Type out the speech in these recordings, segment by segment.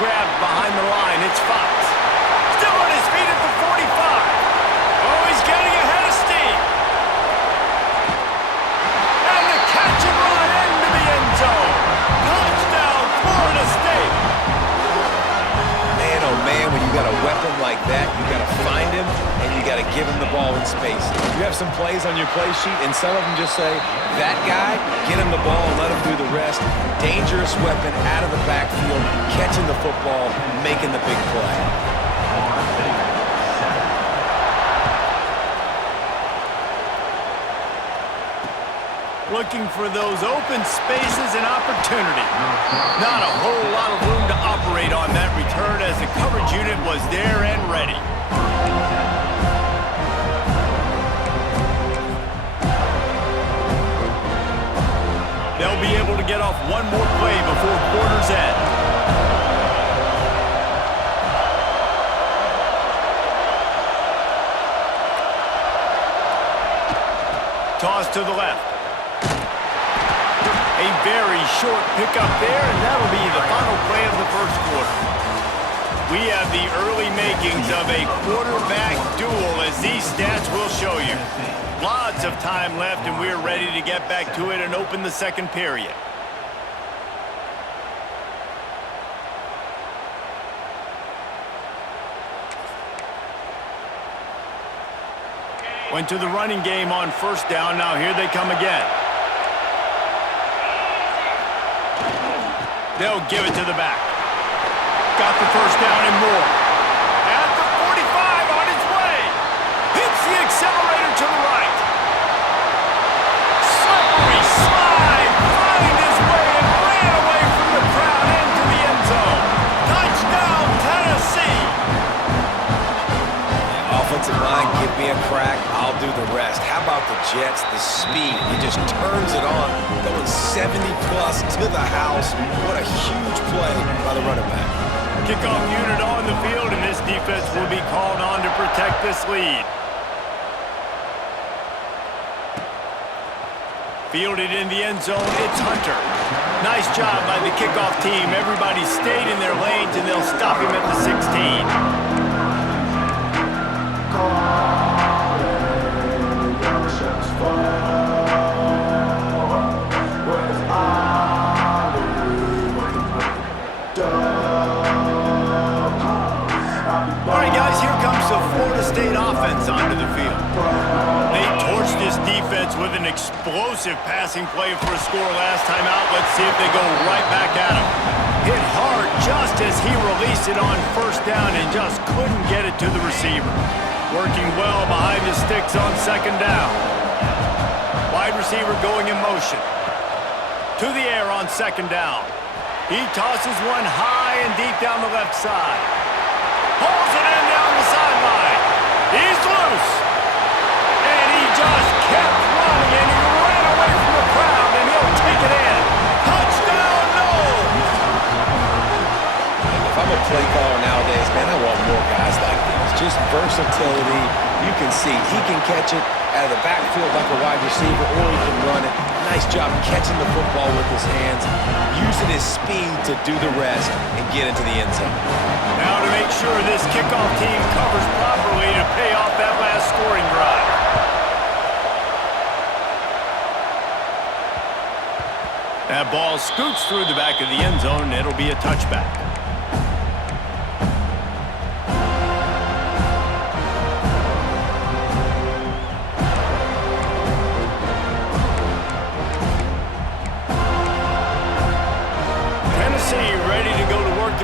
grabbed behind the line. It's Fox. Still on his feet at the 45. Oh, he's getting ahead of steam. And the catch and run into the end zone. Touchdown, Florida State. Man, oh man, when you got a weapon like that, you got to find him and you got to give him the ball in space. You have some plays on your play sheet, and some of them just say, that guy, get him the ball and let him do the rest. Dangerous weapon out of the backfield, catching the football, making the big play. Looking for those open spaces and opportunity. Not a whole lot of room to operate on that return as the coverage unit was there and ready. They'll be able to get off one more play before quarter's end. Toss to the left. A very short pickup there, and that'll be the final play of the first quarter. We have the early makings of a quarterback duel, as these stats will show you. Lots of time left, and we're ready to get back to it and open the second period. Went to the running game on first down. Now here they come again. They'll give it to the back. Got the first down and more. At the 45 on his way. Hits the accelerator to the right. Slippery slide. Find his way and ran away from the crowd into the end zone. Touchdown, Tennessee. Offensive line, give me a crack, I'll do the rest. How about the Jets, the speed? He just turns it on, going 70-plus to the house. What a huge play by the running back. Kickoff unit on the field, and this defense will be called on to protect this lead. Fielded in the end zone, it's Hunter. Nice job by the kickoff team. Everybody stayed in their lanes, and they'll stop him at the 16. Florida State offense onto the field. They torched this defense with an explosive passing play for a score last time out. Let's see if they go right back at him. Hit hard just as he released it on first down and just couldn't get it to the receiver. Working well behind the sticks on second down. Wide receiver going in motion. To the air on second down. He tosses one high and deep down the left side. Pulls it in down the sideline. He's loose. And he just kept running, and he ran away from the crowd, and he'll take it in. Touchdown, Knowles! If I'm a play caller nowadays, man, I want more guys like this. Just versatility. You can see he can catch it out of the backfield like a wide receiver, or he can run it. Nice job catching the football with his hands, using his speed to do the rest and get into the end zone. Now to make sure this kickoff team covers properly to pay off that last scoring drive. That ball scoots through the back of the end zone, and it'll be a touchback.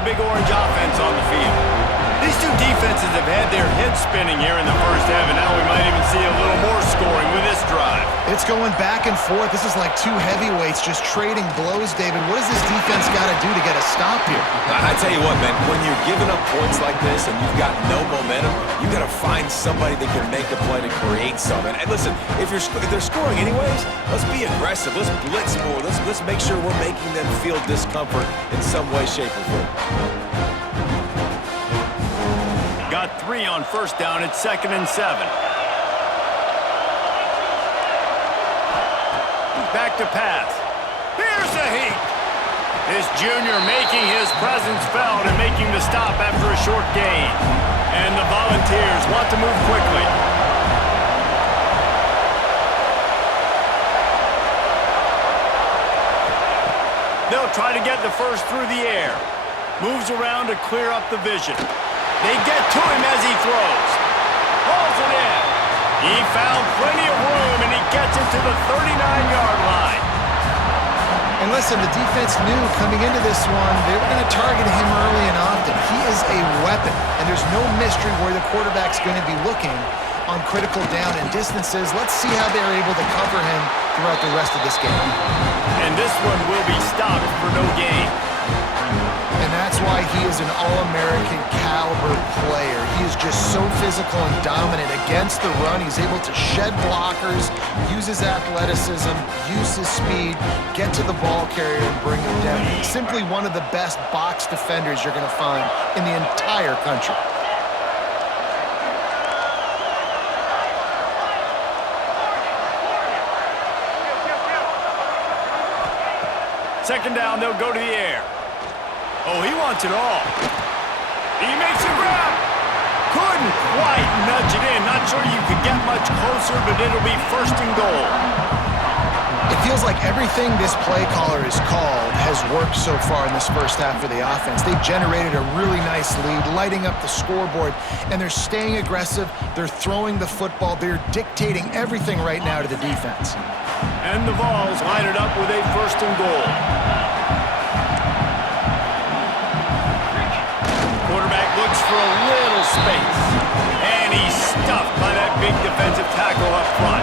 Big orange offense on the field. These two defenses have had their heads spinning here in the first half, and now we might even see a little more scoring with this drive. It's going back and forth. This is like two heavyweights just trading blows, David. What does this defense got to do to get a stop here? I tell you what, man, when you're giving up points like this and you've got no momentum, you got to find somebody that can make a play to create something. And listen, if they're scoring anyways, let's be aggressive. Let's blitz more. Let's make sure we're making them feel discomfort in some way, shape, or form. Got 3 on first down at 2nd and 7. Back to pass. Here's the heat. This junior making his presence felt and making making the stop after a short gain. And the Volunteers want to move quickly. They'll try to get the first through the air. Moves around to clear up the vision. They get to him as he throws. Pulls it in. He found plenty of room, and he gets it to the 39-yard line. And listen, the defense knew coming into this one, they were going to target him early and often. He is a weapon, and there's no mystery where the quarterback's going to be looking on critical down and distances. Let's see how they're able to cover him throughout the rest of this game. And this one will be stopped for no gain. And that's why he is an All-American caliber player. He is just so physical and dominant against the run. He's able to shed blockers, use his athleticism, use his speed, get to the ball carrier and bring him down. Simply one of the best box defenders you're going to find in the entire country. Second down, they'll go to the air. Oh, he wants it all. He makes a grab. Couldn't quite nudge it in. Not sure you could get much closer, but it'll be first and goal. It feels like everything this play caller has called has worked so far in this first half for the offense. They've generated a really nice lead, lighting up the scoreboard, and they're staying aggressive. They're throwing the football. They're dictating everything right now to the defense. And the Vols line it up with a first and goal. Quarterback looks for a little space. And he's stuffed by that big defensive tackle up front.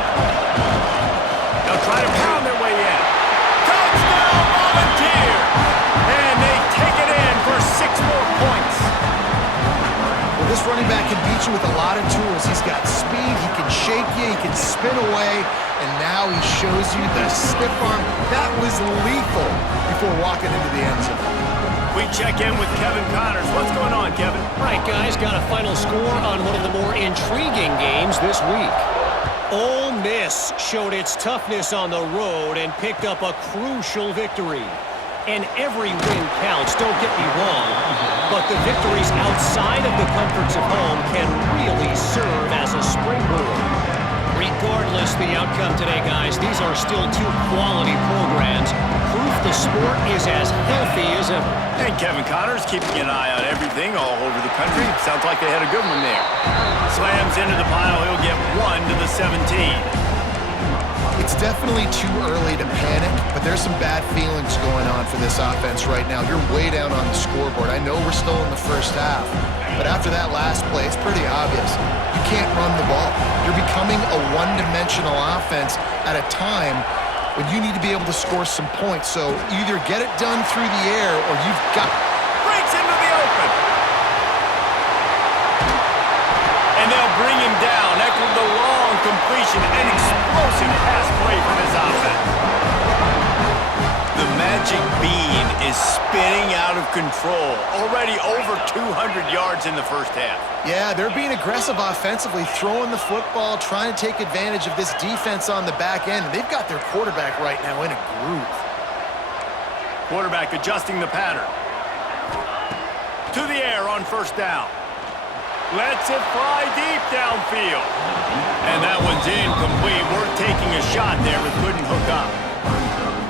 They'll try to pound their way in. Touchdown, Volunteers! And they take it in for 6 more points. Well, this running back can beat you with a lot of tools. He's got speed, he can shake you, he can spin away, and now he shows you the stiff arm. That was lethal before walking into the end zone. We check in with Kevin Connors. What's going on, Kevin? All right, guys, got a final score on one of the more intriguing games this week. Ole Miss showed its toughness on the road and picked up a crucial victory. And every win counts, don't get me wrong, but the victories outside of the comforts of home can really serve as a springboard. Regardless the outcome today, guys, these are still 2 quality programs. Proof the sport is as healthy as ever. And Kevin Connors keeping an eye on everything all over the country. Sounds like they had a good one there. Slams into the pile. He'll get 1 to the 17. It's definitely too early to panic, but there's some bad feelings going on for this offense right now. You're way down on the scoreboard. I know we're still in the first half, but after that last play, it's pretty obvious. You can't run the ball. You're becoming a one-dimensional offense at a time when you need to be able to score some points. So either get it done through the air or you've got... Breaks into the open. And they'll bring him down. Echoed the long completion and explosive pass play from his offense. The magic bean is spinning out of control. Already over 200 yards in the first half. Yeah, they're being aggressive offensively, throwing the football, trying to take advantage of this defense on the back end. They've got their quarterback right now in a groove. Quarterback adjusting the pattern. To the air on first down. Lets it fly deep downfield. And that one's incomplete. We're taking a shot there, but couldn't hook up.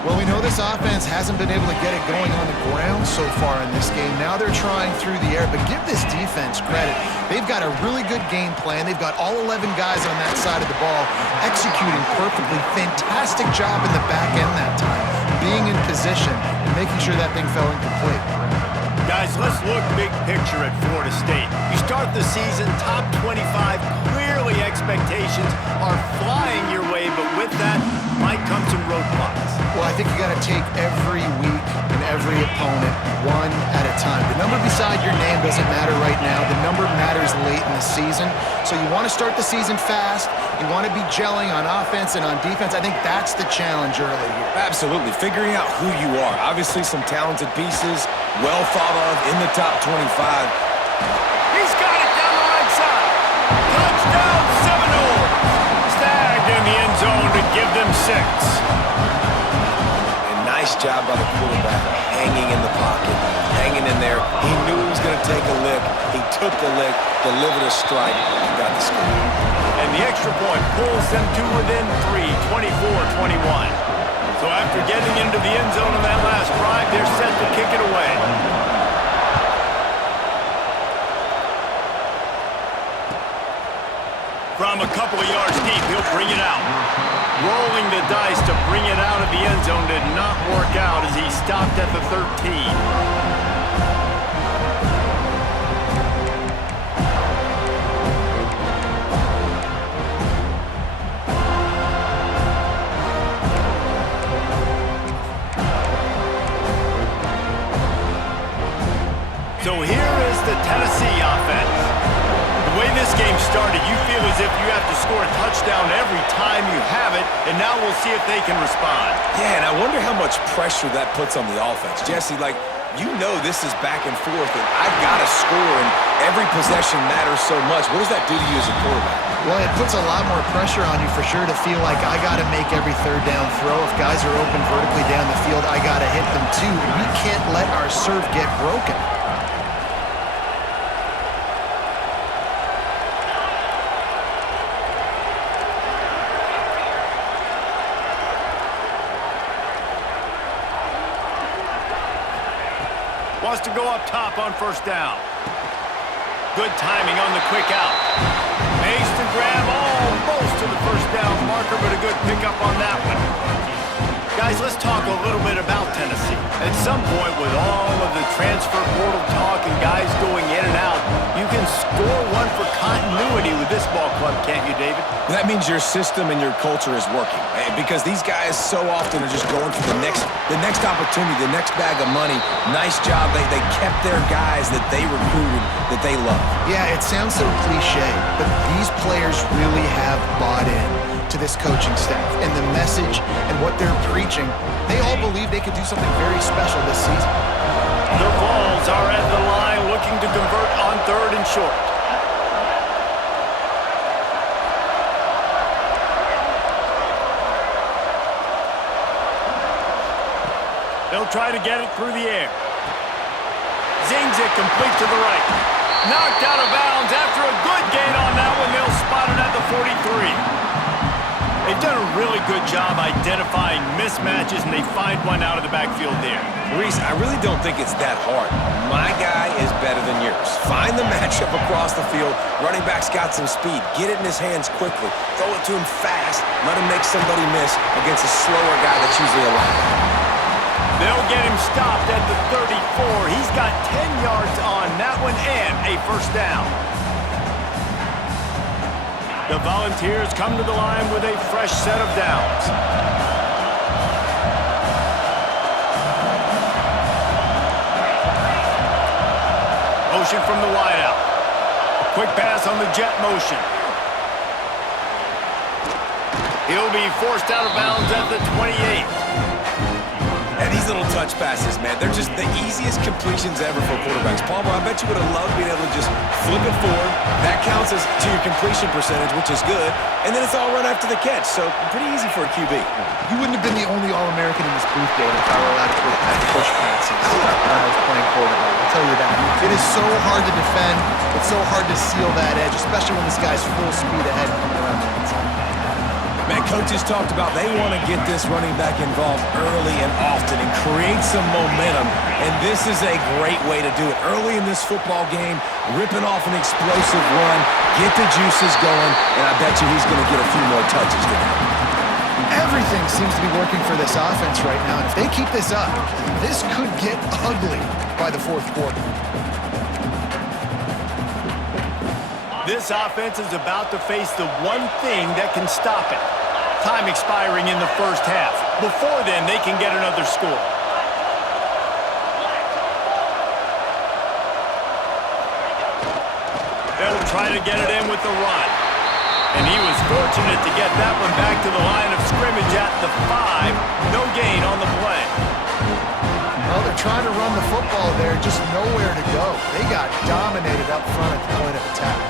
Well, we know this offense hasn't been able to get it going on the ground so far in this game. Now they're trying through the air, but give this defense credit. They've got a really good game plan. They've got all 11 guys on that side of the ball executing perfectly. Fantastic job in the back end that time, being in position and making sure that thing fell incomplete. Guys, let's look big picture at Florida State. You start the season top 25. Clearly expectations are flying your way, but with that might come some roadblocks. Well, I think you got to take every week and every opponent one at a time. The number beside your name doesn't matter right now. The number matters late in the season. So you want to start the season fast. You want to be gelling on offense and on defense. I think that's the challenge early here. Absolutely. Figuring out who you are. Obviously some talented pieces, well thought of in the top 25. He's got it down the right side. Touchdown, Seminoles. Snagged in the end zone to give them 6. Nice job by the quarterback, hanging in the pocket, hanging in there. He knew he was going to to take a lick. He took the lick, delivered a strike, and got the score. And the extra point pulls them to within 3, 24-21. So after getting into the end zone on that last drive, they're set to kick it away. From a couple of yards deep, he'll bring it out. Rolling the dice to bring it out of the end zone did not work out as he stopped at the 13. So here is the Tennessee offense. The way this game started, you feel as if you have to score a touchdown every time you have it, and now we'll see if they can respond. Yeah, and I wonder how much pressure that puts on the offense. Jesse, like, you know this is back and forth, and I've got to score, and every possession matters so much. What does that do to you as a quarterback? Well, it puts a lot more pressure on you for sure to feel like I got to make every third down throw. If guys are open vertically down the field, I got to hit them too. We can't let our serve get broken. Wants to go up top on first down. Good timing on the quick out. Makes the grab almost to the first down marker, but a good pickup on that one. Guys, let's talk a little bit about Tennessee. At some point, with all of the transfer portal talk and guys going in and out, you can score one for continuity with this ball club, can't you, David? That means your system and your culture is working, because these guys so often are just going for the next opportunity, the next bag of money. Nice job. They kept their guys that they recruited, that they love. Yeah, it sounds so cliche, but these players really have bought in to this coaching staff and the message and what they're preaching. They all believe they could do something very special this season. The Vols are at the line looking to convert on third and short. They'll try to get it through the air. Zings it complete to the right. Knocked out of bounds after a good gain on that one. They'll spot it at the 43. They've done a really good job identifying mismatches, and they find one out of the backfield there. Reese, I really don't think it's that hard. My guy is better than yours. Find the matchup across the field. Running back's got some speed. Get it in his hands quickly. Throw it to him fast. Let him make somebody miss against a slower guy that's usually a linebacker. They'll get him stopped at the 34. He's got 10 yards on that one and a first down. The Volunteers come to the line with a fresh set of downs. Motion from the wideout. Quick pass on the jet motion. He'll be forced out of bounds at the 28. And these little touch passes, man, they're just the easiest completions ever for quarterbacks. Palmer, I bet you would have loved being able to just flip it forward. That counts as to your completion percentage, which is good. And then it's all run after the catch, so pretty easy for a QB. You wouldn't have been the only All-American in this booth, David, if I were allowed to push passes when I was playing quarterback. I'll tell you that. It is so hard to defend. It's so hard to seal that edge, especially when this guy's full speed ahead coming around the inside. Man, coaches talked about they want to get this running back involved early and often and create some momentum, and this is a great way to do it. Early in this football game, ripping off an explosive run, get the juices going, and I bet you he's going to get a few more touches today. Everything seems to be working for this offense right now, and if they keep this up, this could get ugly by the fourth quarter. This offense is about to face the one thing that can stop it. Time expiring in the first half. Before then, they can get another score. They'll try to get it in with the run. And he was fortunate to get that one back to the line of scrimmage at the 5. No gain on the play. Well, they're trying to run the football there, just nowhere to go. They got dominated up front at the point of attack.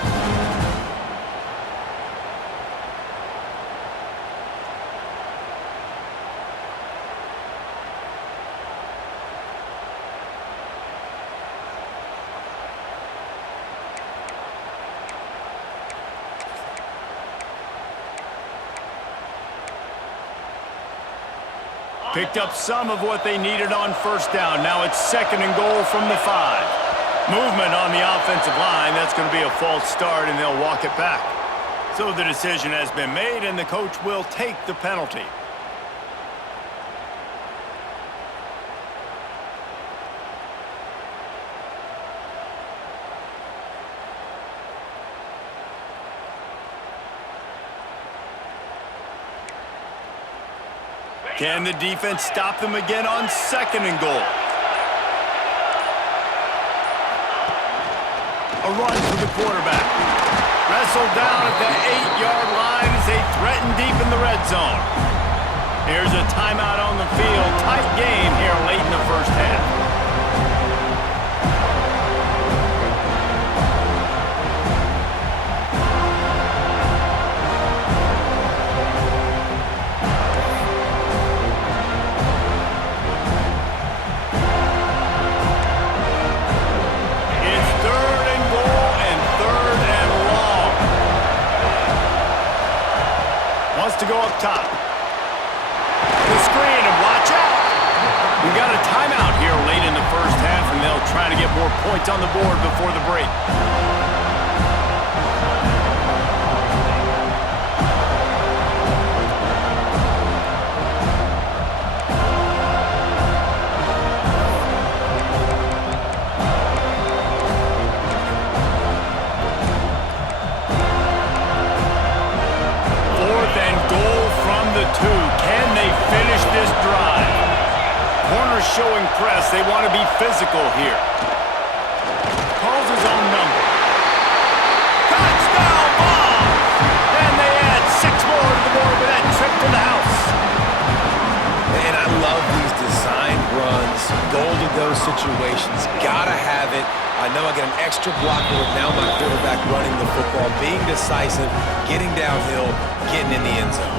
Picked up some of what they needed on first down. Now it's 2nd and goal from the 5. Movement on the offensive line. That's going to be a false start, and they'll walk it back. So the decision has been made, and the coach will take the penalty. Can the defense stop them again on 2nd and goal? A run for the quarterback. Wrestled down at the 8-yard line as they threaten deep in the red zone. Here's a timeout on the field. Tight game here late in the first half. To go up top. The screen, and watch out! We got a timeout here late in the first half, and they'll try to get more points on the board before the break. Can they finish this drive? Corner showing press. They want to be physical here. Calls his own number. Touchdown ball! And they add 6 more to the board with that trip to the house. And I love these designed runs. Goal to those situations. Gotta have it. I know I get an extra blocker with now my quarterback running the football, being decisive, getting downhill, getting in the end zone.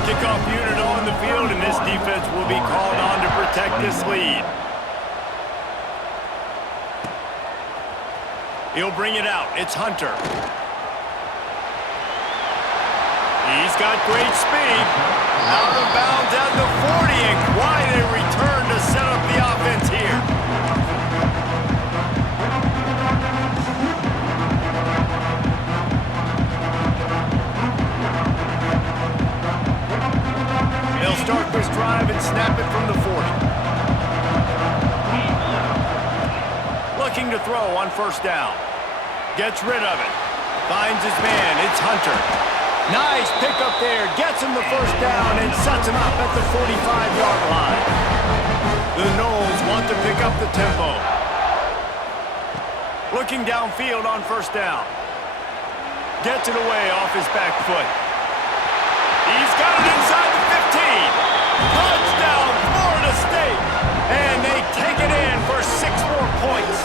Kickoff unit on the field, and this defense will be called on to protect this lead. He'll bring it out. It's Hunter. He's got great speed. Out of bounds at the 40, and quite a return to set up the offense here. They'll start this drive and snap it from the 40. Looking to throw on first down. Gets rid of it. Finds his man. It's Hunter. Nice pickup there. Gets him the first down and sets him up at the 45-yard line. The Noles want to pick up the tempo. Looking downfield on first down. Gets it away off his back foot. He's got it inside the 15. Touchdown, Florida State. And they take it in for 6 more points.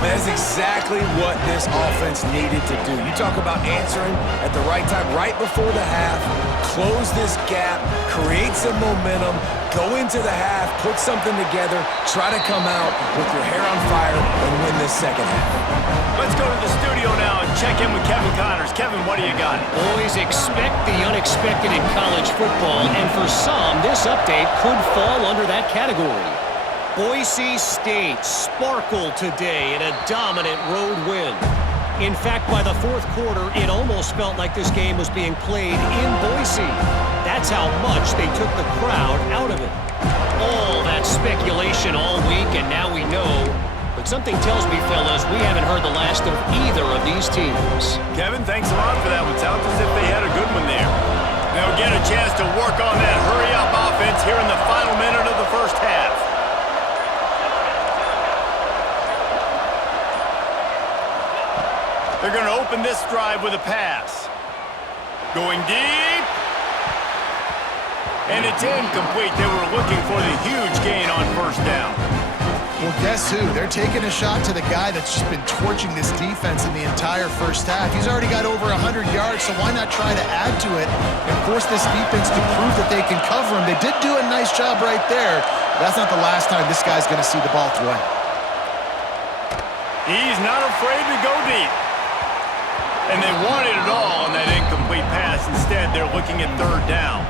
That's exactly what this offense needed to do. You talk about answering at the right time, right before the half, close this gap, create some momentum, go into the half, put something together, try to come out with your hair on fire and win this second half. Let's go to the studio now and check in with Kevin Connors. Kevin, what do you got? Always expect the unexpected in college football, and for some, this update could fall under that category. Boise State sparkled today in a dominant road win. In fact, by the fourth quarter, it almost felt like this game was being played in Boise. That's how much they took the crowd out of it. All that speculation all week, and now we know. But something tells me, fellas, we haven't heard the last of either of these teams. Kevin, thanks a lot for that one. Sounds as if they had a good one there. They'll get a chance to work on that hurry-up offense here in the final minute of the first half. They're going to open this drive with a pass. Going deep. And it's incomplete. They were looking for the huge gain on first down. Well, guess who? They're taking a shot to the guy that's just been torching this defense in the entire first half. He's already got over 100 yards, so why not try to add to it and force this defense to prove that they can cover him? They did do a nice job right there. That's not the last time this guy's going to see the ball thrown. He's not afraid to go deep. And they wanted it all on that incomplete pass. Instead, they're looking at third down.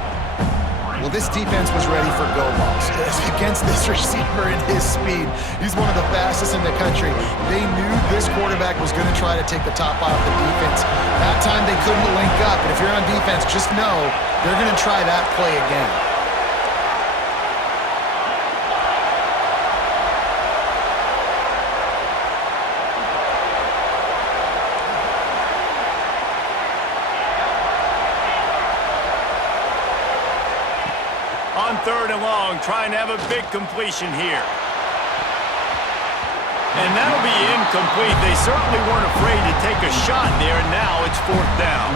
Well, this defense was ready for go balls. Against this receiver and his speed, he's one of the fastest in the country. They knew this quarterback was going to try to take the top off the defense. That time they couldn't link up, but if you're on defense, just know they're going to try that play again. On 3rd and long, trying to have a big completion here. And that'll be incomplete. They certainly weren't afraid to take a shot there, and now it's 4th down.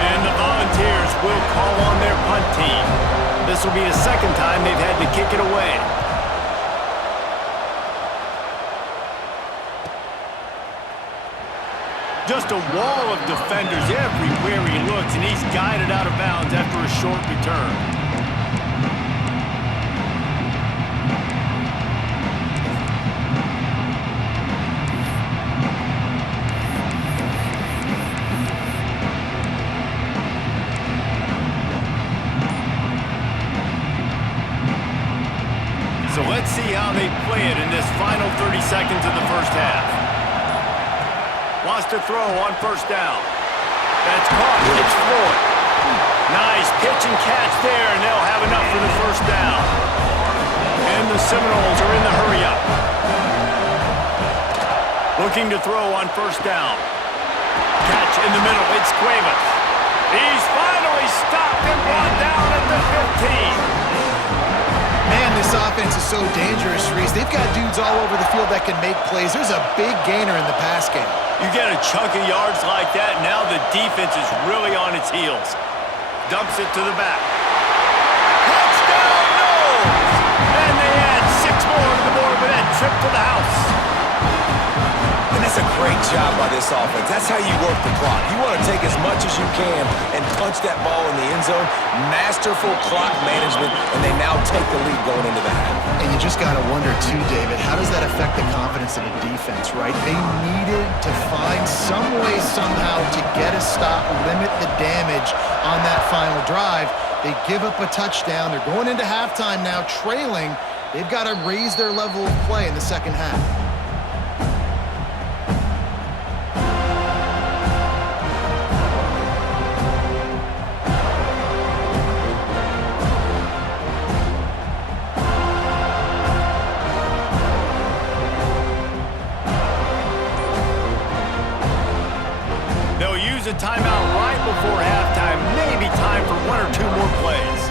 And the Volunteers will call on their punt team. This will be the second time they've had to kick it away. Just a wall of defenders everywhere he looks, and he's guided out of bounds after a short return. So let's see how they play it in this final 30 seconds of the first half. Wants to throw on 1st down. That's caught. It's Floyd. Nice pitch and catch there, and they'll have enough for the 1st down. And the Seminoles are in the hurry-up. Looking to throw on 1st down. Catch in the middle. It's Cuevas. He's finally stopped and brought down at the 15. Man, this offense is so dangerous, Reese. They've got dudes all over the field that can make plays. There's a big gainer in the pass game. You get a chunk of yards like that, now the defense is really on its heels. Dumps it to the back. Touchdown, Noles! And they add 6 more to the board with that trip to the house. And that's a great job by this offense. That's how you work the clock. You want to take as much as you can and punch that ball in the end zone. Masterful clock management, and they now take the lead going into the half. And you just got to wonder, too, David, how does that affect the confidence of the defense, right? They needed to find some way, somehow, to get a stop, limit the damage on that final drive. They give up a touchdown. They're going into halftime now, trailing. They've got to raise their level of play in the second half. A timeout right before halftime. Maybe time for 1 or 2 more plays.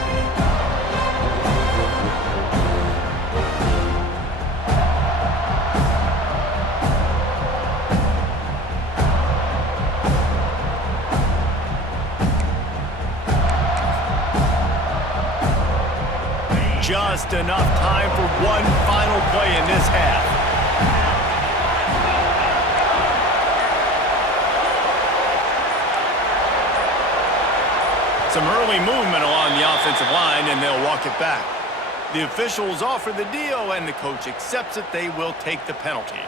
Just enough time for one final play in this half. Some early movement along the offensive line, and they'll walk it back. The officials offer the deal, and the coach accepts it. They will take the penalty.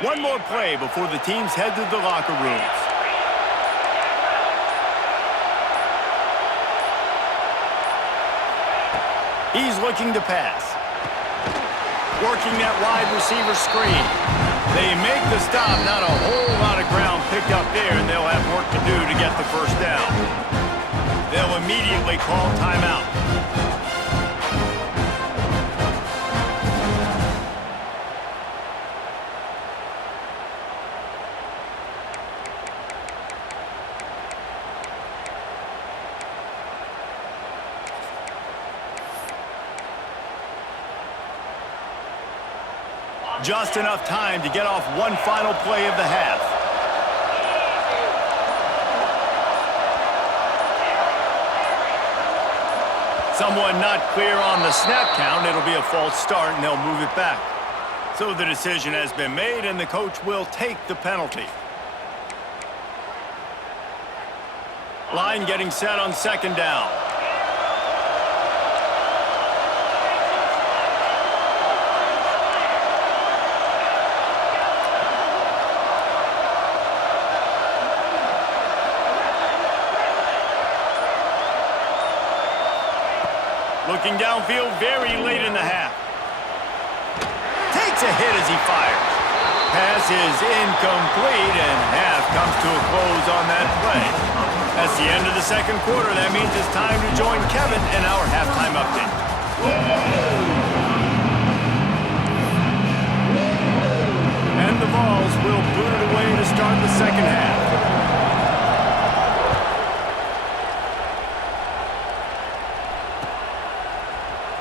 One more play before the teams head to the locker rooms. He's looking to pass. Working that wide receiver screen. They make the stop. Not a whole lot of ground picked up there, and they'll have work to do to get the 1st down. They'll immediately call timeout. Just enough time to get off one final play of the half. Someone not clear on the snap count. It'll be a false start, and they'll move it back. So the decision has been made, and the coach will take the penalty. Line getting set on 2nd down. Looking downfield very late in the half. Takes a hit as he fires. Pass is incomplete, and half comes to a close on that play. That's the end of the second quarter. That means it's time to join Kevin in our halftime update. And the Vols will boot it away to start the second half.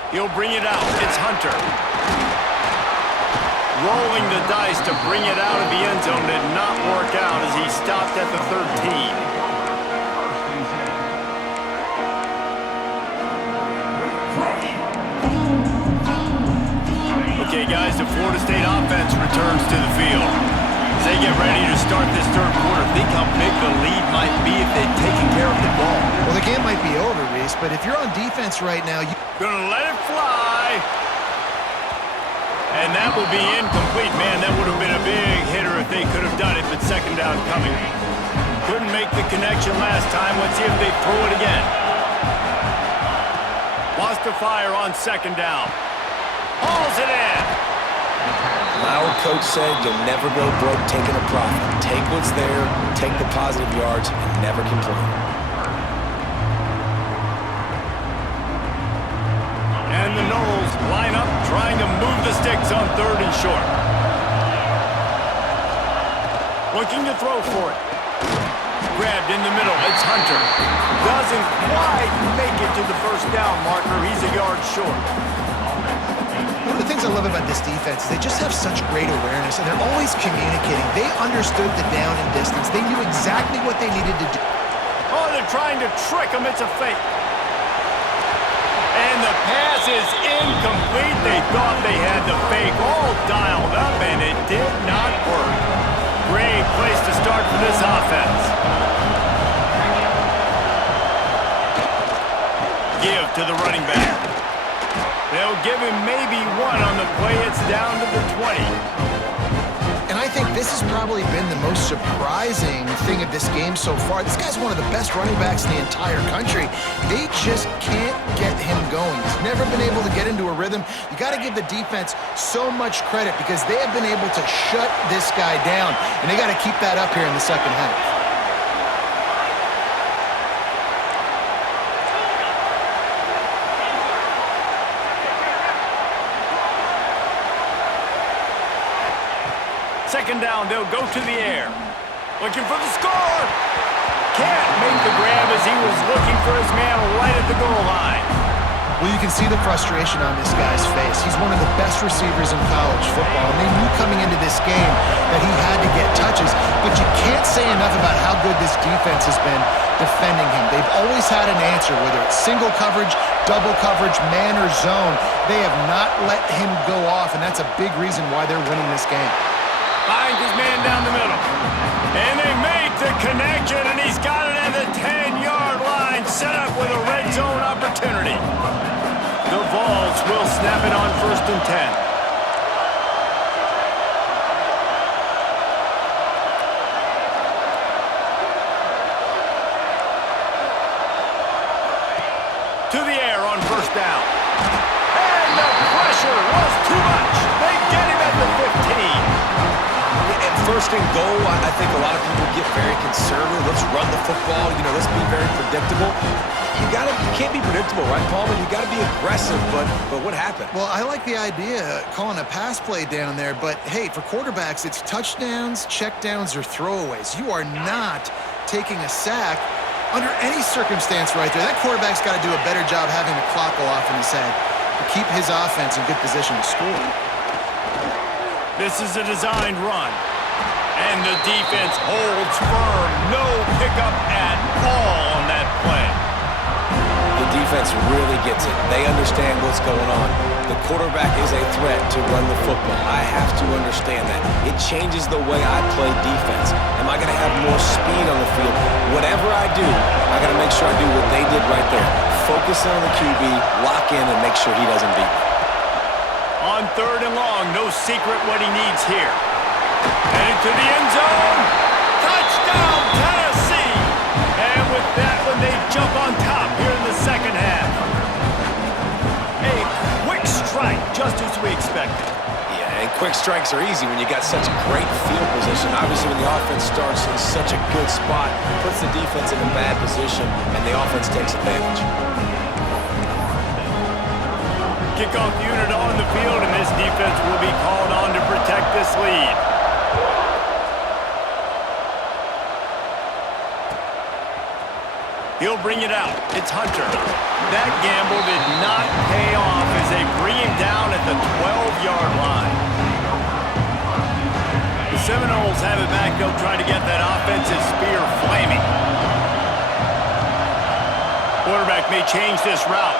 He'll bring it out. It's Hunter. Rolling the dice to bring it out of the end zone did not work out as he stopped at the 13. Okay, guys, the Florida State offense returns to the field. As they get ready to start this third quarter, think how big the lead might be if they'd taken care of the ball. Well, the game might be over, Reese, but if you're on defense right now, Gonna let it fly. And that will be incomplete. Man, that would have been a big hitter if they could have done it, but second down coming. Couldn't make the connection last time. Let's see if they throw it again. Wants to fire on second down. Hauls it in. My old coach said you'll never go broke taking a profit. Take what's there, take the positive yards, and never complain. And the Noles line up, trying to move the sticks on third and short. Looking to throw for it. Grabbed in the middle. It's Hunter. Doesn't quite make it to the first down marker. He's a yard short. one of the things I love about this defense is they just have such great awareness, and they're always communicating. They understood the down and distance. They knew exactly what they needed to do. Oh, they're trying to trick him. It's a fake. And the pass is incomplete. They thought they had the fake all dialed up, and it did not work. Great place to start for this offense. Give to the running back. They'll give him maybe one on the play. It's down to the 20. And I think this has probably been the most surprising thing of this game so far. This guy's one of the best running backs in the entire country. They just can't get him going. He's never been able to get into a rhythm. You got to give the defense so much credit because they have been able to shut this guy down, and they got to keep that up here in the second half. Second down, they'll go to the air. Looking for the score. Can't make the grab as he was looking for his man right at the goal line. Well, you can see the frustration on this guy's face. He's one of the best receivers in college football, and they knew coming into this game that he had to get touches, but you can't say enough about how good this defense has been defending him. They've always had an answer, whether it's single coverage, double coverage, man or zone. They have not let him go off, and that's a big reason why they're winning this game. Finds his man down the middle. And they make the connection, and he's got it at the 10-yard line, set up with a red zone opportunity. The Vols will snap it on 1st and 10. To the air on 1st down. And the pressure was too much. They get him at the 15. At first and goal, I think a lot of people get very conservative. Let's run the football. Let's be very predictable. You can't be predictable, right, Paul? You got to be aggressive, but what happened? Well, I like the idea calling a pass play down there, but hey, for quarterbacks, it's touchdowns, checkdowns, or throwaways. You are not taking a sack under any circumstance right there. That quarterback's got to do a better job having the clock go off in his head to keep his offense in good position to score. This is a designed run. And the defense holds firm. No pickup at all on that play. The defense really gets it. They understand what's going on. The quarterback is a threat to run the football. I have to understand that. It changes the way I play defense. Am I going to have more speed on the field? Whatever I do, I got to make sure I do what they did right there. Focus on the QB, lock in, and make sure he doesn't beat me. On 3rd and long, no secret what he needs here. Headed to the end zone. Touchdown, Tennessee! And with that one, they jump on top here in the second half. quick strikes are easy when you got such a great field position. Obviously, when the offense starts in such a good spot, puts the defense in a bad position, and the offense takes advantage. Kickoff unit on the field, and this defense will be called on to protect this lead. He'll bring it out. It's Hunter. That gamble did not pay off as they bring him down at the 12-yard line. The Seminoles have it back. They'll try to get that offensive spear flaming. Quarterback may change this route.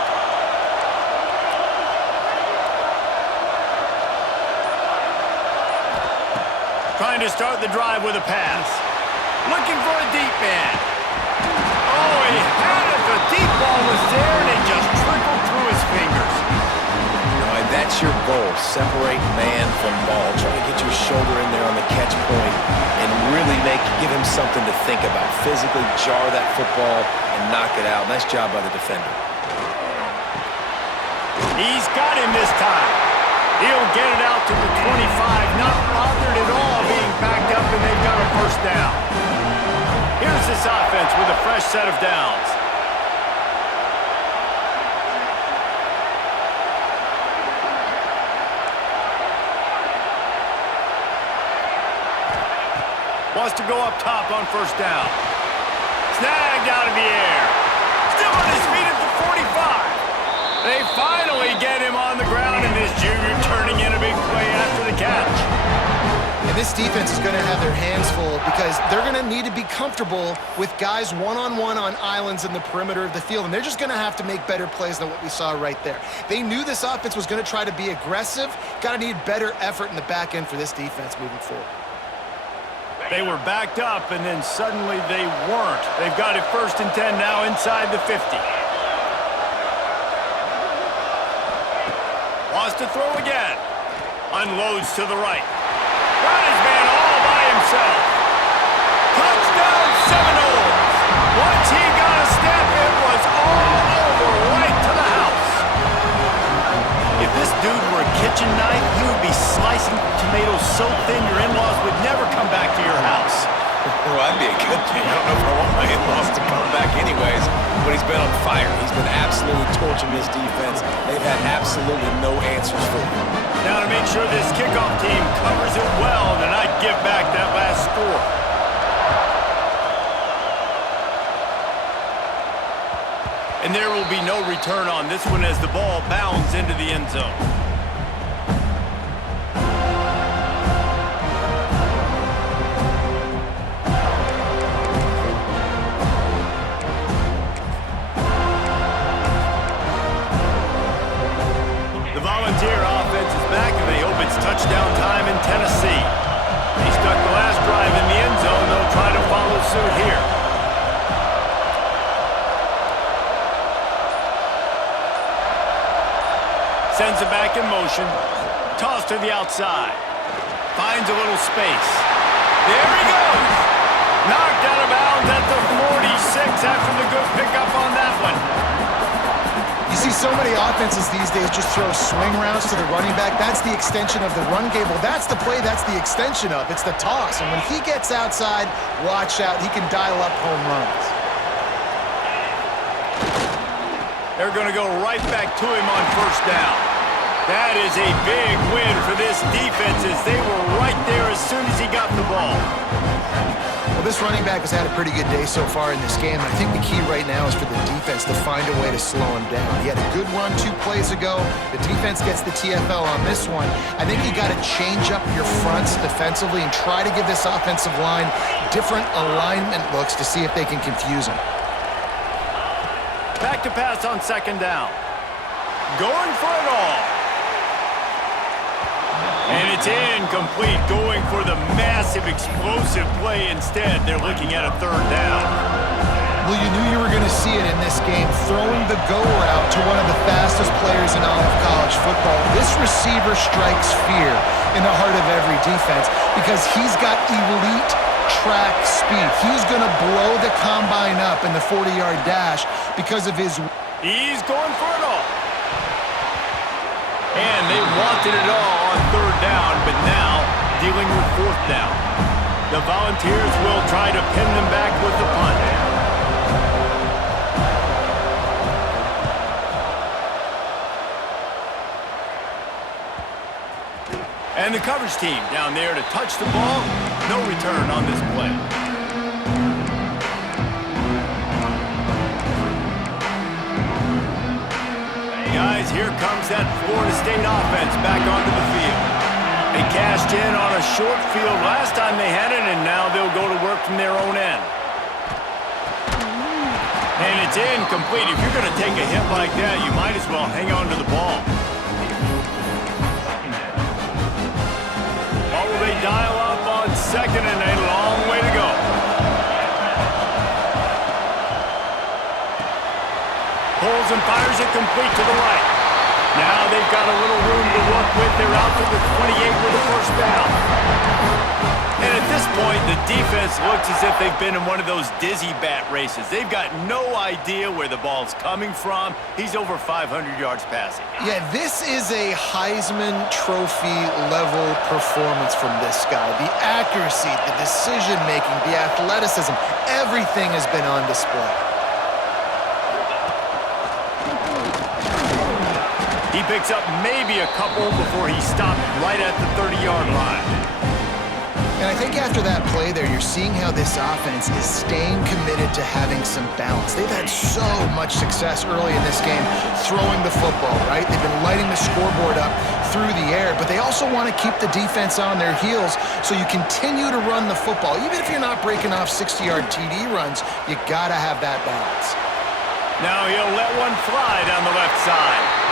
Trying to start the drive with a pass. Looking for a deep man. Oh, he had it. The deep ball was there, and it just trickled through his fingers. You know, and that's your goal. Separate man from ball. Try to get your shoulder in there on the catch point and really give him something to think about. Physically jar that football and knock it out. Nice job by the defender. He's got him this time. He'll get it out to the 25, not bothered at all being backed up, and they've got a first down. Here's this offense with a fresh set of downs. Wants to go up top on first down. Snagged out of the air. Still on his feet at the 45. They finally get him on the ground, and this junior turning in a big play after the catch. And this defense is going to have their hands full because they're going to need to be comfortable with guys one-on-one on islands in the perimeter of the field, and they're just going to have to make better plays than what we saw right there. They knew this offense was going to try to be aggressive. Got to need better effort in the back end for this defense moving forward. They were backed up, and then suddenly they weren't. They've got it 1st and 10 now inside the 50. Wants to throw again. Unloads to the right. Got his man all by himself. Touchdown Seminoles. Once he got a step, it was all over right to the house. If this dude were a kitchen knife, he would be slicing tomatoes so thin your in-laws would never come back to your house. Well, that'd be a good thing. I don't know if I want my in-laws to come back anyways, but he's been on fire. He's been absolutely torching this defense. They've had absolutely no answers for him. Now to make sure this kickoff team covers it well and not give back that last score. And there will be no return on this one as the ball bounds into the end zone. Touchdown time in Tennessee. He stuck the last drive in the end zone. They'll try to follow suit here. Sends it back in motion. Toss to the outside. Finds a little space. There he goes. Knocked out of bounds at the 46 after the good pickup on that one. You see so many offenses these days just throw swing routes to the running back. That's the extension of the run game. Well, that's the play that's the extension of. It's the toss. And when he gets outside, watch out. He can dial up home runs. They're going to go right back to him on first down. That is a big win for this defense as they were right there as soon as he got the ball. Well, this running back has had a pretty good day so far in this game. I think the key right now is for the defense to find a way to slow him down. He had a good run 2 plays ago. The defense gets the TFL on this one. I think you got to change up your fronts defensively and try to give this offensive line different alignment looks to see if they can confuse him. Back to pass on second down. Going for it all. And it's incomplete, going for the massive, explosive play instead. They're looking at a third down. Well, you knew you were going to see it in this game, throwing the go route to one of the fastest players in all of college football. This receiver strikes fear in the heart of every defense because he's got elite track speed. He's going to blow the combine up in the 40-yard dash because of his... He's going for it all. And they wanted it all on third down, but dealing with fourth down. The Volunteers will try to pin them back with the punt. And the coverage team down there to touch the ball. No return on this play. Guys, here comes that Florida State offense back onto the field. They cashed in on a short field last time they had it, and now they'll go to work from their own end. And it's incomplete. If you're going to take a hit like that, you might as well hang on to the ball. Or will they dial up on second and a long way to go? Pulls and fires it complete to the right. Now they've got a little room to work with. They're out to the 28 with a first down. And at this point, the defense looks as if they've been in one of those dizzy bat races. They've got no idea where the ball's coming from. He's over 500 yards passing. Yeah, this is a Heisman Trophy level performance from this guy. The accuracy, the decision-making, the athleticism, everything has been on display. He picks up maybe a couple before he stopped right at the 30-yard line. And I think after that play there, you're seeing how this offense is staying committed to having some balance. They've had so much success early in this game throwing the football, right? They've been lighting the scoreboard up through the air, but they also want to keep the defense on their heels, so you continue to run the football. Even if you're not breaking off 60-yard TD runs, you got to have that balance. Now he'll let one fly down the left side.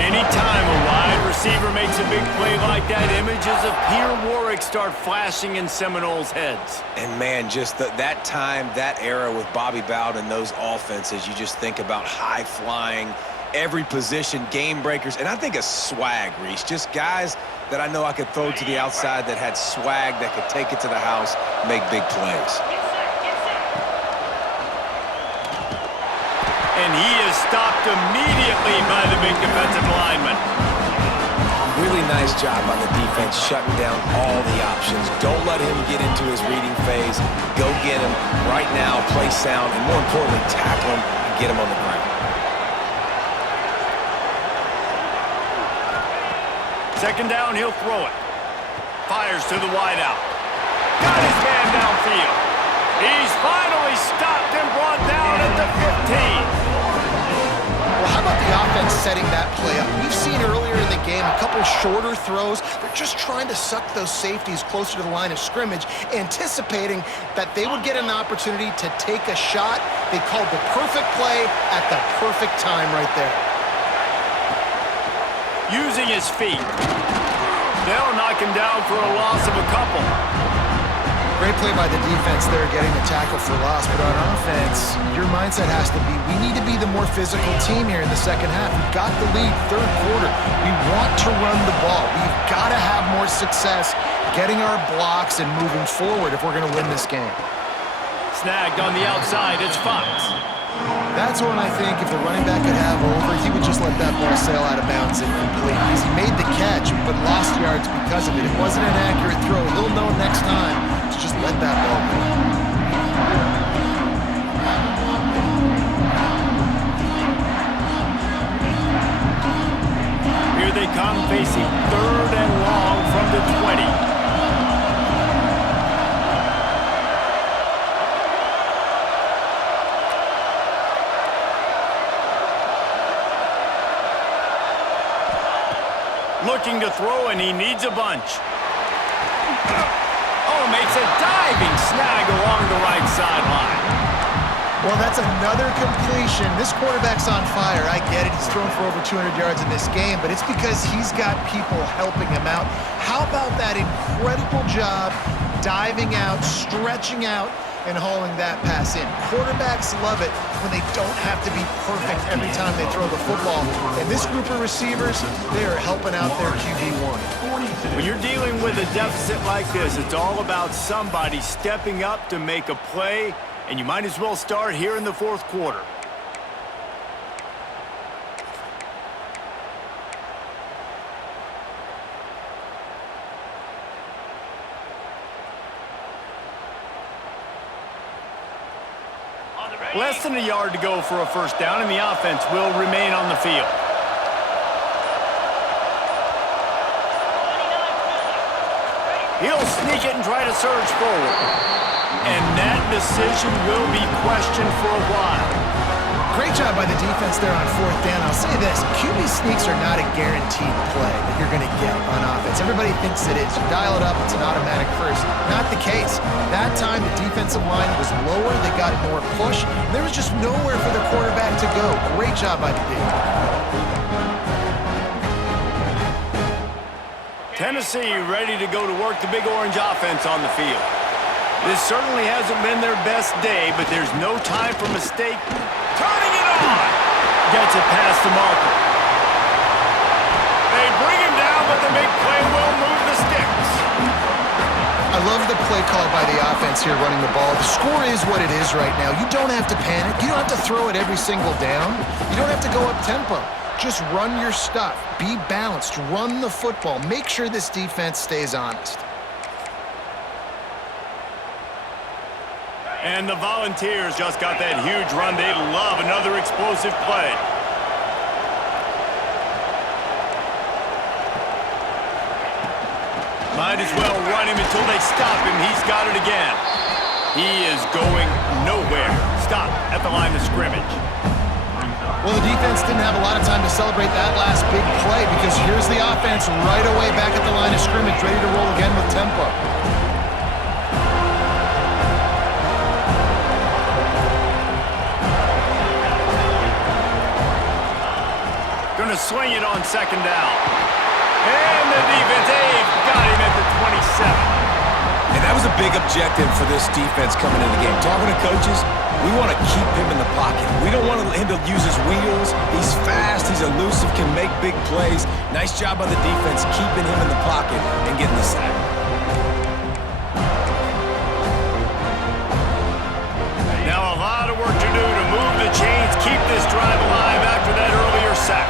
Anytime a wide receiver makes a big play like that, images of Peter Warrick start flashing in Seminoles' heads. And, man, just that time, that era with Bobby Bowden, those offenses, you just think about high-flying, every position, game breakers, and I think of swag, Reese. Just guys that I know I could throw to the outside that had swag, that could take it to the house, make big plays. And he is stopped immediately by the big defensive lineman. Really nice job by the defense shutting down all the options. Don't let him get into his reading phase. Go get him right now, play sound, and more importantly, tackle him and get him on the ground. Second down, he'll throw it. Fires to the wideout. Got his man downfield. He's finally stopped and brought down at the 15. Well, how about the offense setting that play up? We've seen earlier in the game a couple shorter throws. They're just trying to suck those safeties closer to the line of scrimmage, anticipating that they would get an opportunity to take a shot. They called the perfect play at the perfect time right there. Using his feet. They'll knock him down for a loss of a couple. Great play by the defense there, getting the tackle for loss. But on offense, your mindset has to be, we need to be the more physical team here in the second half. We've got the lead, third quarter. We want to run the ball. We've got to have more success getting our blocks and moving forward if we're going to win this game. Snagged on the outside, it's Fox. That's when I think if the running back could have over, he would just let that ball sail out of bounds and complete. Because he made the catch, but lost yards because of it. It wasn't an accurate throw. He'll know next time to just let that ball go. Here they come, facing third and long from the 20. Looking to throw, and he needs a bunch. Oh, makes a diving snag along the right sideline. Well, that's another completion. This quarterback's on fire. I get it. He's thrown for over 200 yards in this game, but it's because he's got people helping him out. How about that incredible job diving out, stretching out, and hauling that pass in? Quarterbacks love it when they don't have to be perfect every time they throw the football. And this group of receivers, they are helping out their QB1. When you're dealing with a deficit like this, it's all about somebody stepping up to make a play, and you might as well start here in the fourth quarter. Less than a yard to go for a first down, and the offense will remain on the field. He'll sneak it and try to surge forward. And that decision will be questioned for a while. Great job by the defense there on fourth down. I'll say this, QB sneaks are not a guaranteed play that you're going to get on offense. Everybody thinks it is. You dial it up, it's an automatic first. Not the case. That time, the defensive line was lower. They got more push. There was just nowhere for the quarterback to go. Great job by the D. Tennessee ready to go to work the Big Orange offense on the field. This certainly hasn't been their best day, but there's no time for mistake. Turning it on! Gets it past the marker. They bring him down, but the big play will move the sticks. I love the play call by the offense here running the ball. The score is what it is right now. You don't have to panic. You don't have to throw it every single down. You don't have to go up tempo. Just run your stuff. Be balanced. Run the football. Make sure this defense stays honest. And the Volunteers just got that huge run. They love another explosive play. Might as well run him until they stop him. He's got it again. He is going nowhere. Stop at the line of scrimmage. Well, the defense didn't have a lot of time to celebrate that last big play because here's the offense right away back at the line of scrimmage, ready to roll again with tempo. Going to swing it on second down. And the defense, they've got him at the 27. And that was a big objective for this defense coming into the game. Talking to coaches, we want to keep him in the pocket. We don't want him to use his wheels. He's fast, he's elusive, can make big plays. Nice job by the defense keeping him in the pocket and getting the sack. Now a lot of work to do to move the chains, keep this drive alive after that earlier sack.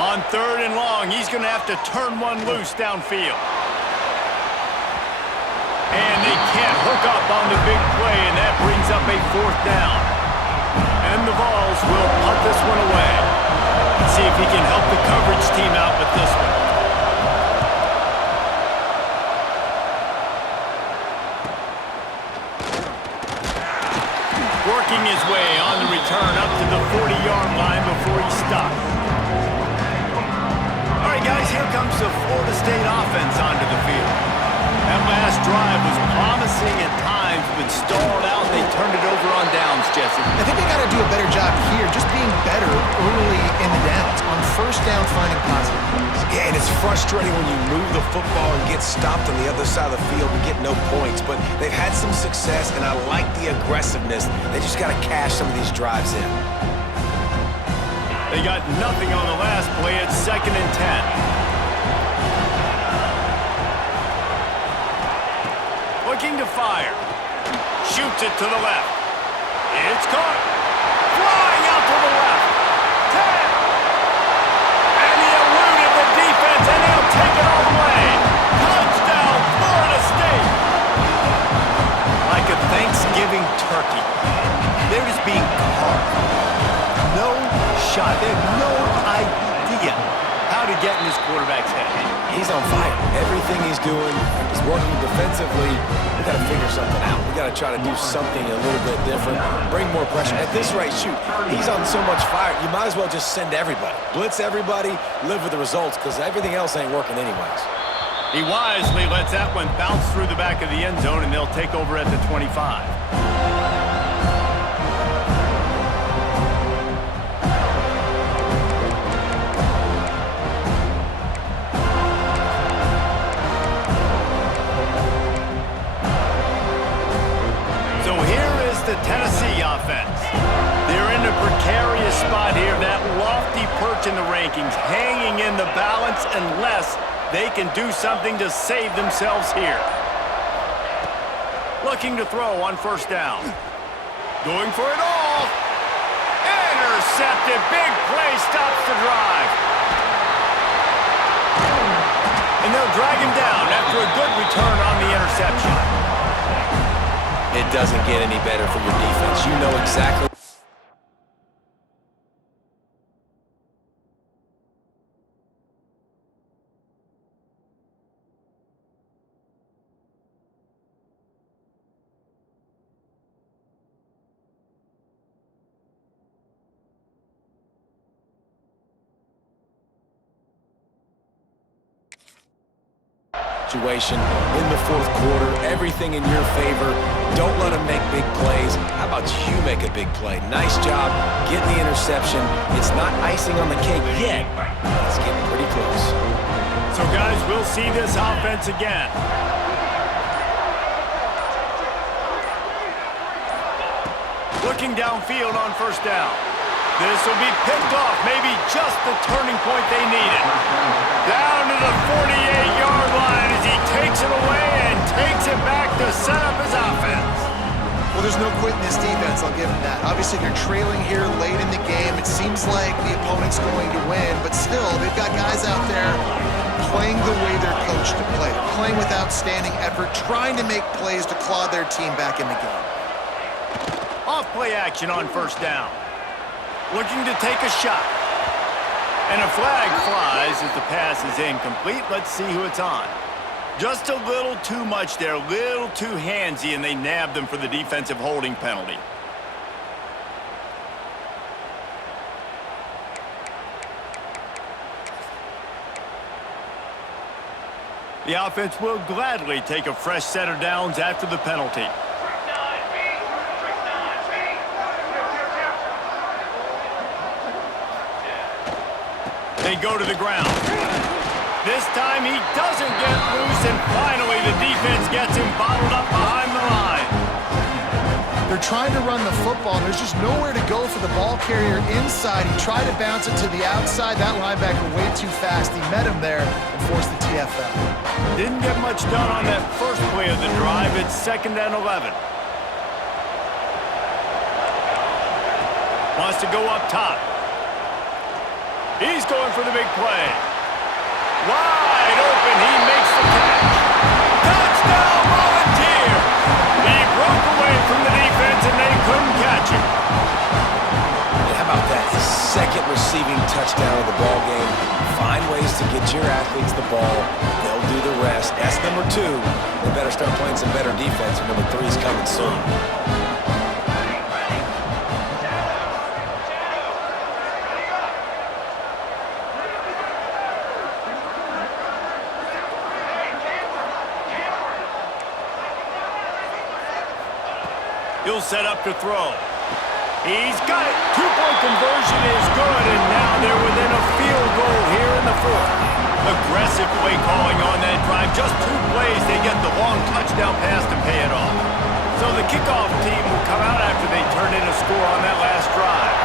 On third and long, he's going to have to turn one loose downfield. And they can't hook up on the big play, and that brings up a fourth down. And the Vols will punt this one away. Let's see if he can help the coverage team out with this one. Working his way on the return up to the 40-yard line before he stops. All right, guys, here comes the Florida State offense onto the field. That last drive was promising at times, but stalled out. They turned it over on downs, Jesse. I think they got to do a better job here, just being better early in the downs. On first down, finding positive plays. Yeah, and it's frustrating when you move the football and get stopped on the other side of the field and get no points. But they've had some success, and I like the aggressiveness. They just got to cash some of these drives in. They got nothing on the last play. It's 2nd and 10. Looking to fire. Shoots it to the left. It's caught. Flying out to the left. 10. And he eluded the defense, and he'll take it all the way. Touchdown, Florida State. Like a Thanksgiving turkey. They're just being carved. No shot. They have no idea how to get in this quarterback's head. He's on fire. Everything he's doing is working defensively. We got to figure something out. We got to try to do something a little bit different. Bring more pressure. At this rate, shoot, he's on so much fire. You might as well just send everybody. Blitz everybody, live with the results, because everything else ain't working anyways. He wisely lets that one bounce through the back of the end zone, and they'll take over at the 25. The Tennessee offense. They're in a precarious spot here, that lofty perch in the rankings, hanging in the balance unless they can do something to save themselves here. Looking to throw on first down. Going for it all. Intercepted. Big play stops the drive. And they'll drag him down after a good return on the interception. It doesn't get any better for your defense. You know exactly. Situation in the fourth quarter, everything in your favor. Don't let them make big plays. How about you make a big play? Nice job getting the interception. It's not icing on the cake yet, but it's getting pretty close. So, guys, we'll see this offense again. Looking downfield on first down. This will be picked off, maybe just the turning point they needed. Down to the 48-yard line as he takes it away and takes it back to set up his offense. Well, there's no quit in this defense, I'll give him that. Obviously, they're trailing here late in the game. It seems like the opponent's going to win, but still, they've got guys out there playing the way they're coached to play. They're playing with outstanding effort, trying to make plays to claw their team back in the game. Off-play action on first down. Looking to take a shot. And a flag flies as the pass is incomplete. Let's see who it's on. Just a little too much there, a little too handsy, and they nabbed them for the defensive holding penalty. The offense will gladly take a fresh set of downs after the penalty. They go to the ground. This time he doesn't get loose, and finally the defense gets him bottled up behind the line. They're trying to run the football, and there's just nowhere to go for the ball carrier inside. He tried to bounce it to the outside. That linebacker way too fast. He met him there and forced the TFL. Didn't get much done on that first play of the drive. It's 2nd and 11. Wants to go up top. He's going for the big play. Wide open, he makes the catch. Touchdown, Volunteer! He broke away from the defense and they couldn't catch him. And how about that? His second receiving touchdown of the ball game. Find ways to get your athletes the ball. They'll do the rest. That's number 2. They better start playing some better defense, and number 3 is coming soon. He'll set up to throw. He's got it. 2-point conversion is good, and now they're within a field goal here in the 4th. Aggressive play calling on that drive. Just 2 plays, they get the long touchdown pass to pay it off. So the kickoff team will come out after they turn in a score on that last drive.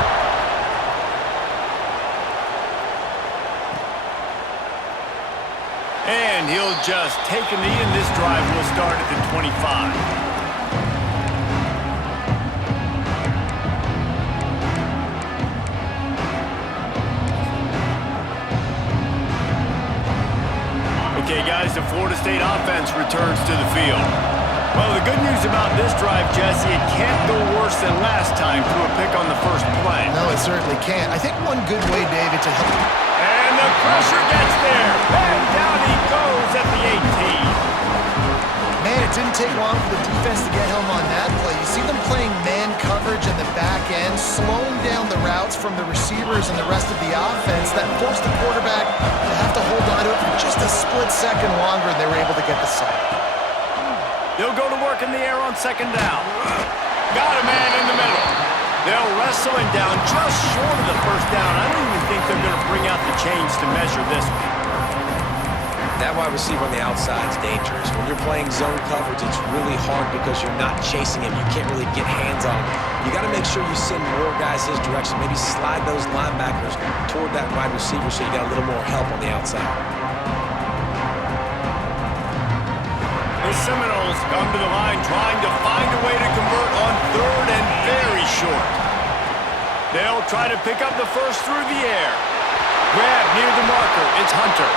And he'll just take a knee, and this drive will start at the 25. Okay, guys, the Florida State offense returns to the field. Well, the good news about this drive, Jesse, it can't go worse than last time through a pick on the first play. No, it certainly can't. I think one good way, David, to help. And the pressure gets there. And down he goes at the 18. Man, it didn't take long for the defense to get home on that play. You see them playing man coverage in the back end, slowing down the routes from the receivers and the rest of the offense. That forced the quarterback to have to hold on to it for just a split second longer, and they were able to get the sack. They'll go to work in the air on 2nd down. Got a man in the middle. They'll wrestle him down just short of the first down. I don't even think they're going to bring out the chains to measure this one. That wide receiver on the outside is dangerous. When you're playing zone coverage, it's really hard because you're not chasing him. You can't really get hands on him. You got to make sure you send more guys his direction. Maybe slide those linebackers toward that wide receiver so you got a little more help on the outside. The Seminoles come to the line trying to find a way to convert on 3rd and very short. They'll try to pick up the first through the air. Grab near the marker. It's Hunter.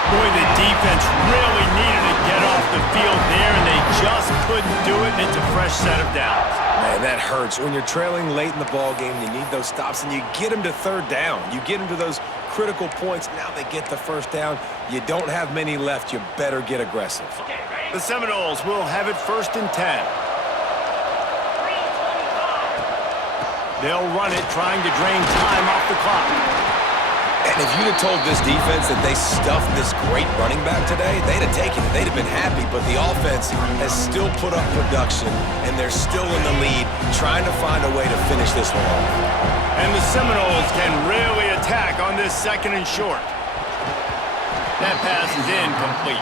Boy, the defense really needed to get off the field there, and they just couldn't do it, and it's a fresh set of downs. Man, that hurts. When you're trailing late in the ball game, you need those stops, and you get them to third down. You get them to those critical points. Now they get the first down. You don't have many left. You better get aggressive. The Seminoles will have it 1st and 10. They'll run it, trying to drain time off the clock. And if you'd have told this defense that they stuffed this great running back today, they'd have taken it. They'd have been happy. But the offense has still put up production, and they're still in the lead, trying to find a way to finish this one off. And the Seminoles can really attack on this 2nd and short. That pass is incomplete.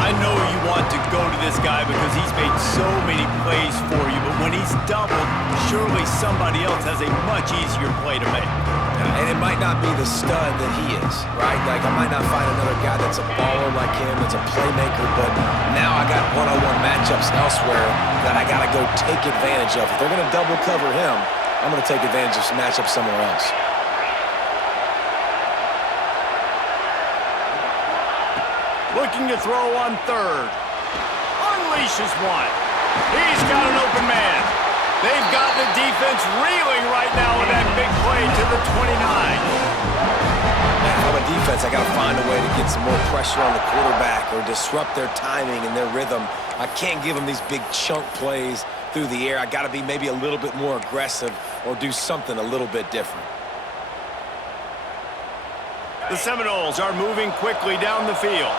I know you want to go to this guy because he's made so many plays for you, but when he's doubled, surely somebody else has a much easier play to make. And it might not be the stud that he is, right? Like, I might not find another guy that's a baller like him, that's a playmaker, but now I got one-on-one matchups elsewhere that I got to go take advantage of. If they're going to double cover him, I'm going to take advantage of some matchups somewhere else. Looking to throw on 3rd. Unleashes one. He's got an open man. They've got the defense reeling right now with that big play to the 29. Man, from a defense, I got to find a way to get some more pressure on the quarterback or disrupt their timing and their rhythm. I can't give them these big chunk plays through the air. I got to be maybe a little bit more aggressive or do something a little bit different. The Seminoles are moving quickly down the field.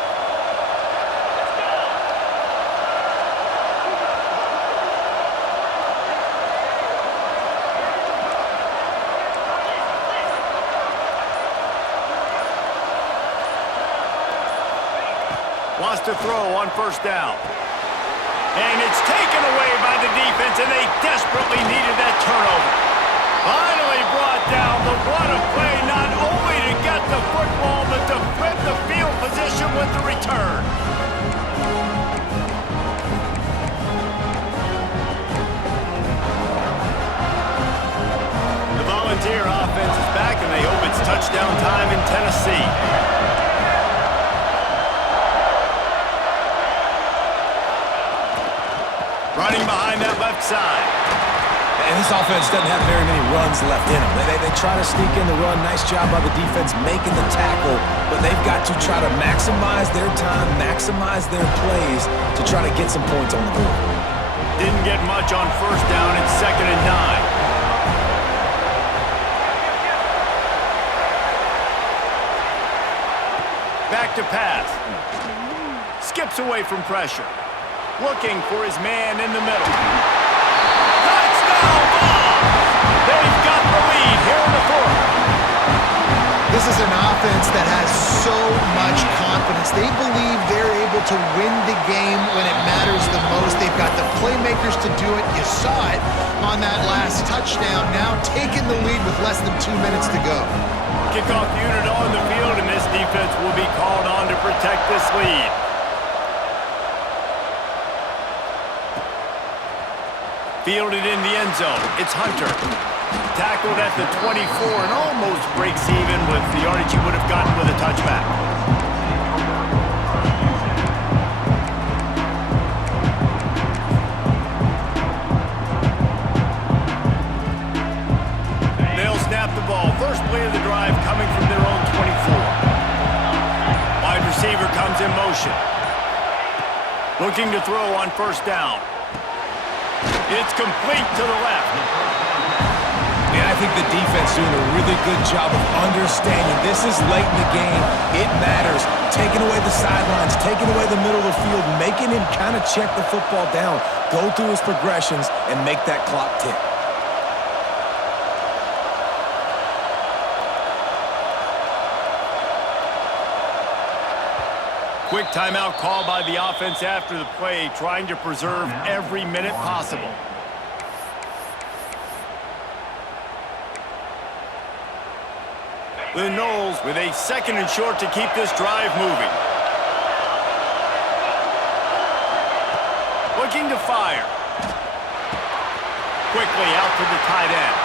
Wants to throw on 1st down. And it's taken away by the defense, and they desperately needed that turnover. Finally brought down, but what a play, not only to get the football, but to flip the field position with the return. The Volunteer offense is back, and they hope it's touchdown time in Tennessee. Running behind that left side. And this offense doesn't have very many runs left in them. They try to sneak in the run. Nice job by the defense making the tackle, but they've got to try to maximize their time, maximize their plays to try to get some points on the board. Didn't get much on 1st down. It's 2nd and 9. Back to pass. Skips away from pressure. Looking for his man in the middle. Touchdown ball! They've got the lead here in the 4th. This is an offense that has so much confidence. They believe they're able to win the game when it matters the most. They've got the playmakers to do it. You saw it on that last touchdown. Now taking the lead with less than 2 minutes to go. Kickoff unit on the field, and this defense will be called on to protect this lead. Fielded in the end zone. It's Hunter. Tackled at the 24 and almost breaks even with the yardage he would have gotten with a touchback. They'll snap the ball. First play of the drive coming from their own 24. Wide receiver comes in motion. Looking to throw on 1st down. It's complete to the left. Yeah, I think the defense doing a really good job of understanding this is late in the game. It matters. Taking away the sidelines, taking away the middle of the field, making him kind of check the football down, go through his progressions, and make that clock tick. Quick timeout call by the offense after the play, trying to preserve every minute possible. The Noles with a 2nd and short to keep this drive moving. Looking to fire. Quickly out to the tight end.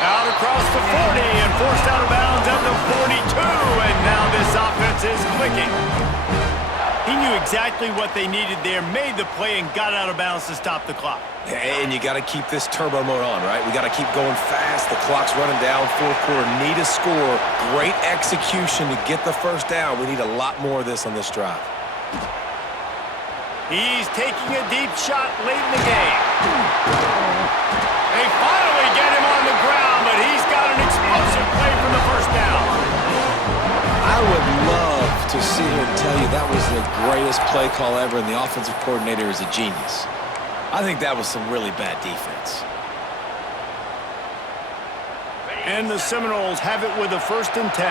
Out across the 40 and forced out of bounds at the 42, and now this offense is clicking. He knew exactly what they needed there, made the play, and got out of bounds to stop the clock. And you got to keep this turbo mode on, right? We got to keep going fast. The clock's running down. Fourth quarter, need a score. Great execution to get the first down. We need a lot more of this on this drive. He's taking a deep shot late in the game. They finally get him on the ground, but he's got an explosive play for the first down. I would love to sit here and tell you that was the greatest play call ever, and the offensive coordinator is a genius. I think that was some really bad defense. And the Seminoles have it with a 1st and 10.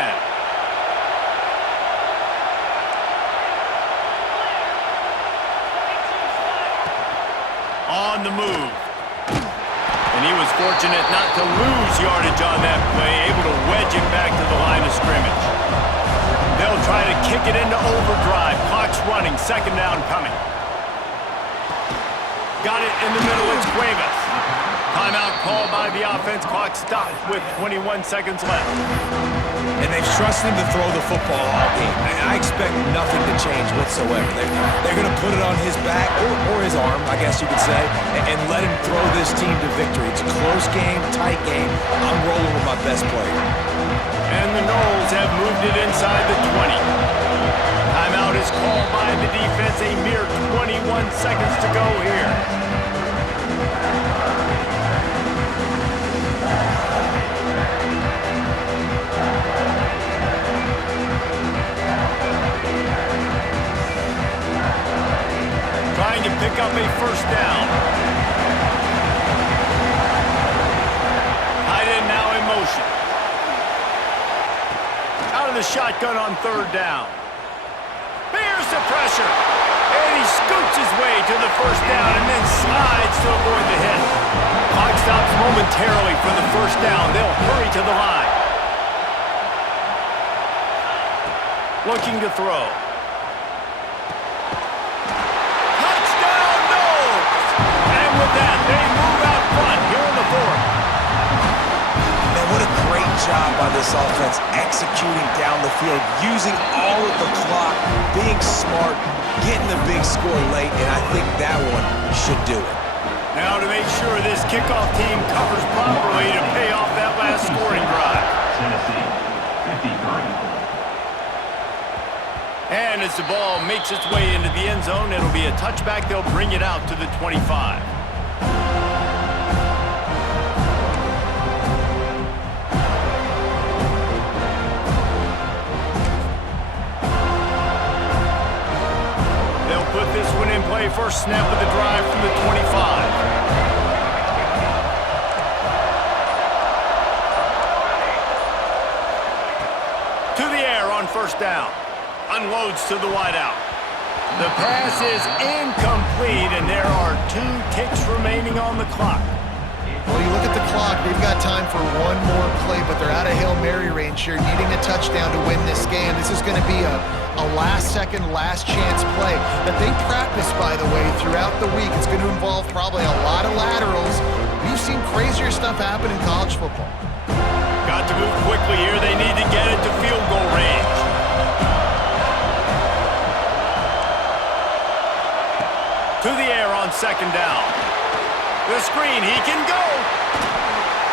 On the move. And he was fortunate not to lose yardage on that play, able to wedge it back to the line of scrimmage. They'll try to kick it into overdrive. Clock's running, 2nd down coming. Got it in the middle, it's Cuevas. Timeout called by the offense. Clock stopped with 21 seconds left. And they've trusted him to throw the football all game. And I expect nothing to change whatsoever. They're going to put it on his back, or his arm, I guess you could say, and let him throw this team to victory. It's a close game, tight game. I'm rolling with my best player. And the Noles have moved it inside the 20. Timeout is called by the defense. A mere 21 seconds to go here. Trying to pick up a 1st down. Tight end now in motion. Out of the shotgun on 3rd down. Here's the pressure. And he scoots his way to the 1st down and then slides to avoid the hit. Clock stops momentarily for the 1st down. They'll hurry to the line. Looking to throw. Touchdown, Noles! And with that, they move out front here in the 4th. Man, what a great job by this offense executing down the field, using all of the clock, being smart, getting the big score late, and I think that one should do it. Now to make sure this kickoff team covers properly to pay off that last scoring drive. And as the ball makes its way into the end zone, it'll be a touchback. They'll bring it out to the 25. They'll put this one in play. First snap of the drive from the 25. To the air on 1st down. Unloads to the wideout. The pass is incomplete, and there are 2 ticks remaining on the clock. Well, you look at the clock, they've got time for one more play, but they're out of Hail Mary range here, needing a touchdown to win this game. This is going to be a last-second, last-chance play that they practice, by the way, throughout the week. It's going to involve probably a lot of laterals. We've seen crazier stuff happen in college football. Got to move quickly here. They need to get it to field goal range. To the air on 2nd down. The screen, he can go.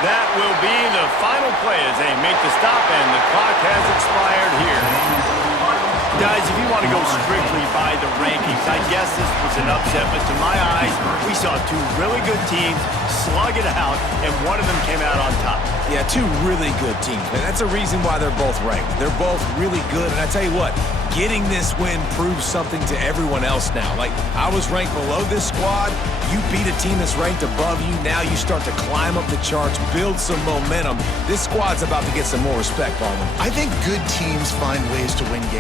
That will be the final play as they make the stop, and the clock has expired here. Guys, if you want to go strictly by the rankings, I guess this was an upset, but to my eyes, we saw 2 really good teams slug it out, and one of them came out on top. Yeah, 2 really good teams, man. That's a reason why they're both ranked. They're both really good, and I tell you what, getting this win proves something to everyone else now. Like, I was ranked below this squad. You beat a team that's ranked above you. Now you start to climb up the charts, build some momentum. This squad's about to get some more respect on them. I think good teams find ways to win games.